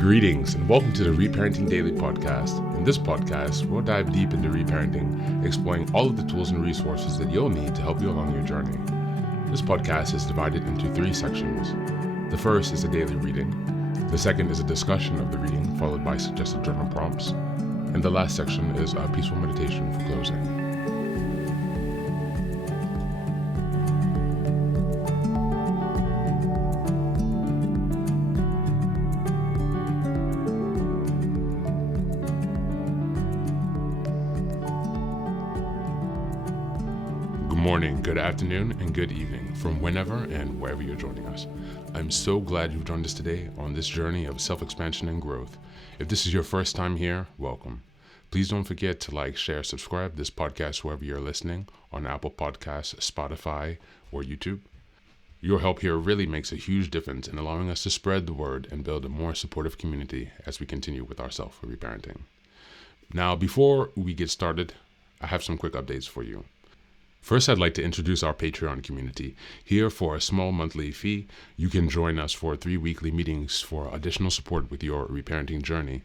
Greetings and welcome to the Reparenting Daily podcast. In this podcast, we'll dive deep into reparenting, exploring all of the tools and resources that you'll need to help you along your journey. This podcast is divided into 3 sections. The first is a daily reading. The second is a discussion of the reading, followed by suggested journal prompts. And the last section is a peaceful meditation for closing. Good morning, good afternoon, and good evening from whenever and wherever you're joining us. I'm so glad you've joined us today on this journey of self-expansion and growth. If this is your first time here, welcome. Please don't forget to like, share, subscribe this podcast wherever you're listening, on Apple Podcasts, Spotify, or YouTube. Your help here really makes a huge difference in allowing us to spread the word and build a more supportive community as we continue with our self-reparenting. Now, before we get started, I have some quick updates for you. First, I'd like to introduce our Patreon community. Here, for a small monthly fee, you can join us for 3 weekly meetings for additional support with your reparenting journey.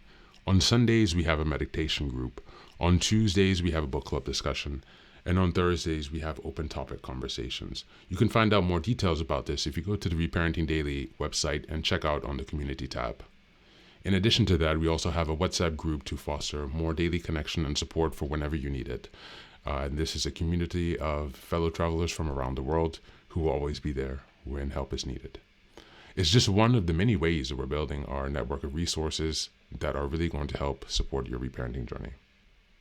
On Sundays, we have a meditation group. On Tuesdays, we have a book club discussion. And on Thursdays, we have open topic conversations. You can find out more details about this if you go to the Reparenting Daily website and check out on the community tab. In addition to that, we also have a WhatsApp group to foster more daily connection and support for whenever you need it. And this is a community of fellow travelers from around the world who will always be there when help is needed. It's just one of the many ways that we're building our network of resources that are really going to help support your reparenting journey.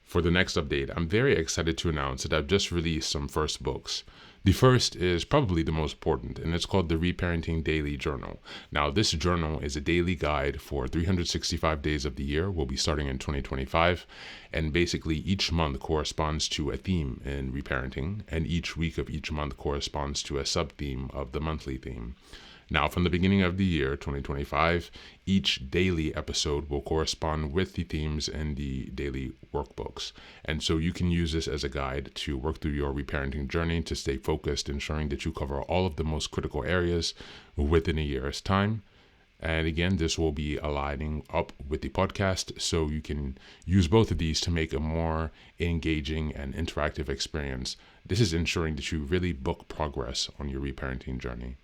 For the next update, I'm very excited to announce that I've just released some first books. The first is probably the most important, and it's called the Reparenting Daily Journal. Now, this journal is a daily guide for 365 days of the year. We'll be starting in 2025, and basically each month corresponds to a theme in reparenting, and each week of each month corresponds to a sub-theme of the monthly theme. Now, from the beginning of the year, 2025, each daily episode will correspond with the themes in the daily workbooks. And so you can use this as a guide to work through your reparenting journey to stay focused, ensuring that you cover all of the most critical areas within a year's time. And again, this will be aligning up with the podcast, so you can use both of these to make a more engaging and interactive experience. This is ensuring that you really book progress on your reparenting journey.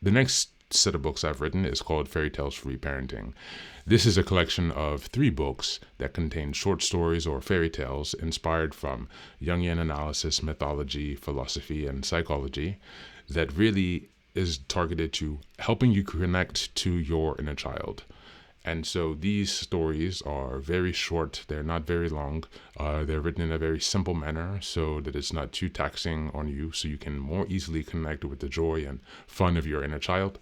The next set of books I've written is called Fairy Tales for Reparenting. This is a collection of 3 books that contain short stories or fairy tales inspired from Jungian analysis, mythology, philosophy, and psychology that really is targeted to helping you connect to your inner child. And so these stories are very short. They're not very long. They're written in a very simple manner so that it's not too taxing on you, so you can more easily connect with the joy and fun of your inner child.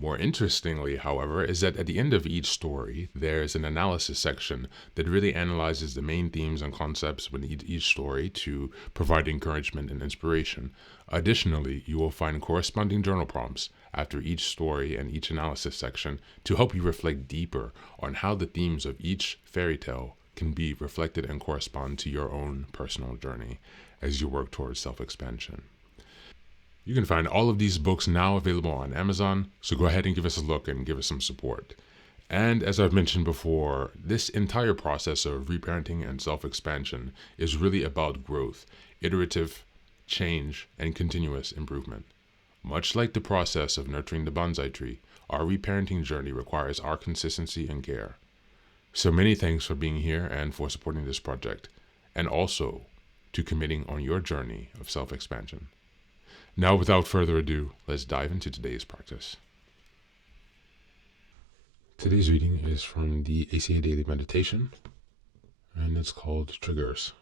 More interestingly, however, is that at the end of each story, there's an analysis section that really analyzes the main themes and concepts within each story to provide encouragement and inspiration. Additionally, you will find corresponding journal prompts after each story and each analysis section to help you reflect deeper on how the themes of each fairy tale can be reflected and correspond to your own personal journey as you work towards self-expansion. You can find all of these books now available on Amazon, so go ahead and give us a look and give us some support. And as I've mentioned before, this entire process of reparenting and self-expansion is really about growth, iterative change, and continuous improvement. Much like the process of nurturing the bonsai tree, our reparenting journey requires our consistency and care. So many thanks for being here and for supporting this project, and also to committing on your journey of self-expansion. Now, without further ado, let's dive into today's practice. Today's reading is from the ACA Daily Meditation, and it's called Triggers.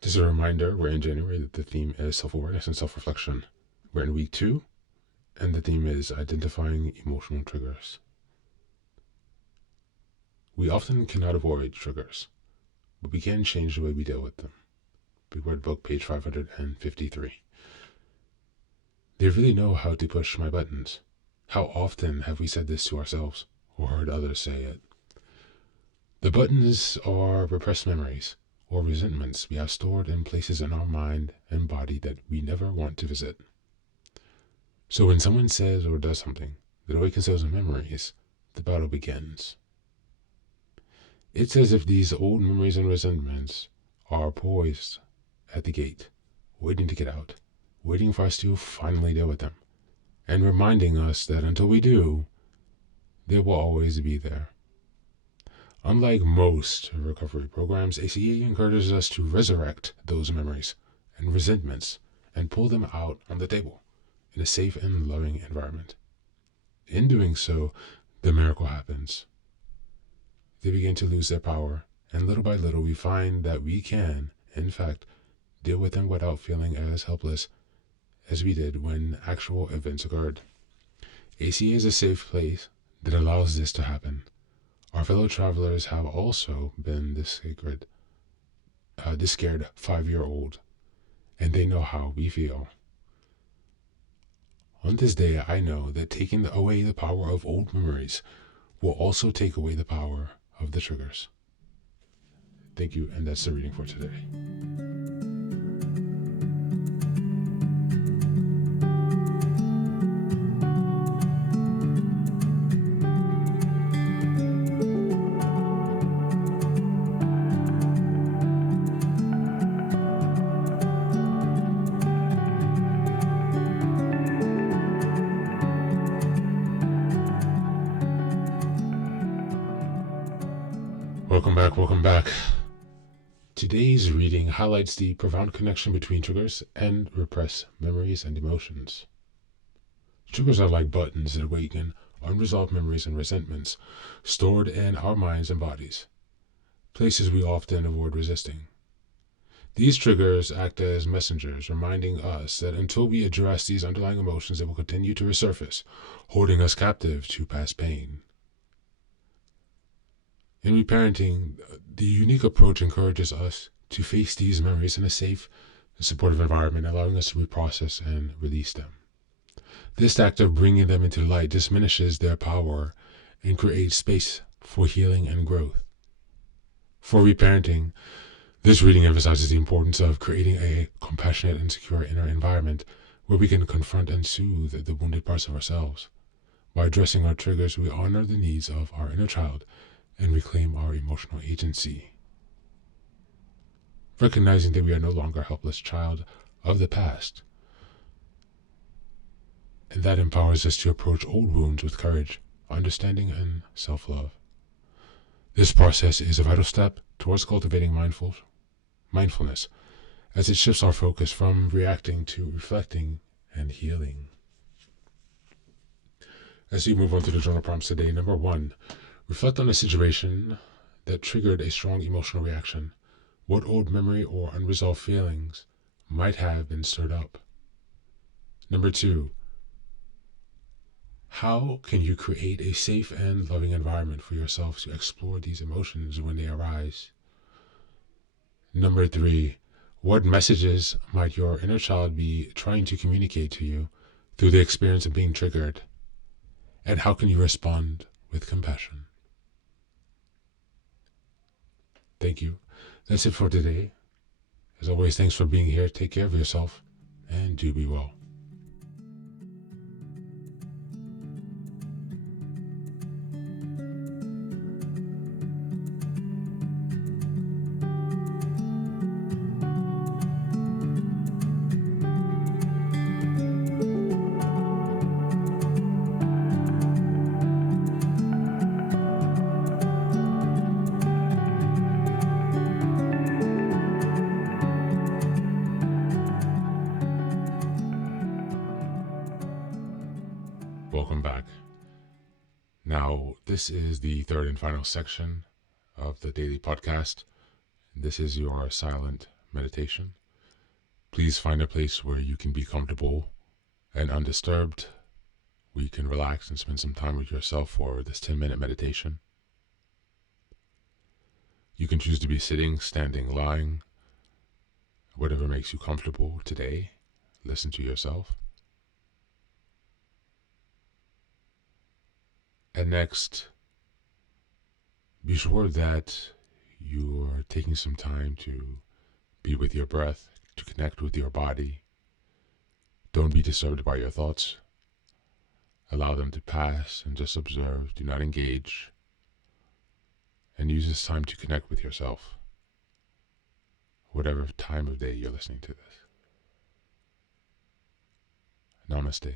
Just a reminder, we're in January, that the theme is self-awareness and self-reflection. We're in week 2, and the theme is identifying emotional triggers. We often cannot avoid triggers, but we can change the way we deal with them. Big Word Book, page 553. They really know how to push my buttons. How often have we said this to ourselves or heard others say it? The buttons are repressed memories or resentments we have stored in places in our mind and body that we never want to visit. So when someone says or does something that awakens those memories, the battle begins. It's as if these old memories and resentments are poised at the gate, waiting to get out, waiting for us to finally deal with them, and reminding us that until we do, they will always be there. Unlike most recovery programs, ACA encourages us to resurrect those memories and resentments and pull them out on the table in a safe and loving environment. In doing so, the miracle happens. They begin to lose their power, and little by little we find that we can, in fact, deal with them without feeling as helpless as we did when actual events occurred. ACA is a safe place that allows this to happen. Our fellow travelers have also been this scared 5-year-old, and they know how we feel. On this day, I know that taking away the power of old memories will also take away the power of the triggers. Thank you, and that's the reading for today. Welcome back. Today's reading highlights the profound connection between triggers and repressed memories and emotions. Triggers are like buttons that awaken unresolved memories and resentments stored in our minds and bodies, places we often avoid resisting. These triggers act as messengers, reminding us that until we address these underlying emotions, they will continue to resurface, holding us captive to past pain. In reparenting, the unique approach encourages us to face these memories in a safe and supportive environment, allowing us to reprocess and release them. This act of bringing them into light diminishes their power and creates space for healing and growth. For reparenting, this reading emphasizes the importance of creating a compassionate and secure inner environment where we can confront and soothe the wounded parts of ourselves. By addressing our triggers, we honor the needs of our inner child and reclaim our emotional agency. Recognizing that we are no longer a helpless child of the past, and that empowers us to approach old wounds with courage, understanding, and self-love. This process is a vital step towards cultivating mindfulness, as it shifts our focus from reacting to reflecting and healing. As we move on to the journal prompts today, number 1, reflect on a situation that triggered a strong emotional reaction. What old memory or unresolved feelings might have been stirred up? Number 2, how can you create a safe and loving environment for yourself to explore these emotions when they arise? Number 3, what messages might your inner child be trying to communicate to you through the experience of being triggered? And how can you respond with compassion? Thank you. That's it for today. As always, thanks for being here. Take care of yourself and do be well. Welcome back. Now, this is the third and final section of the daily podcast. This is your silent meditation. Please find a place where you can be comfortable and undisturbed, where you can relax and spend some time with yourself for this 10-minute meditation. You can choose to be sitting, standing, lying, whatever makes you comfortable today. Listen to yourself. And next, be sure that you're taking some time to be with your breath, to connect with your body. Don't be disturbed by your thoughts. Allow them to pass and just observe. Do not engage. And use this time to connect with yourself, whatever time of day you're listening to this. Namaste.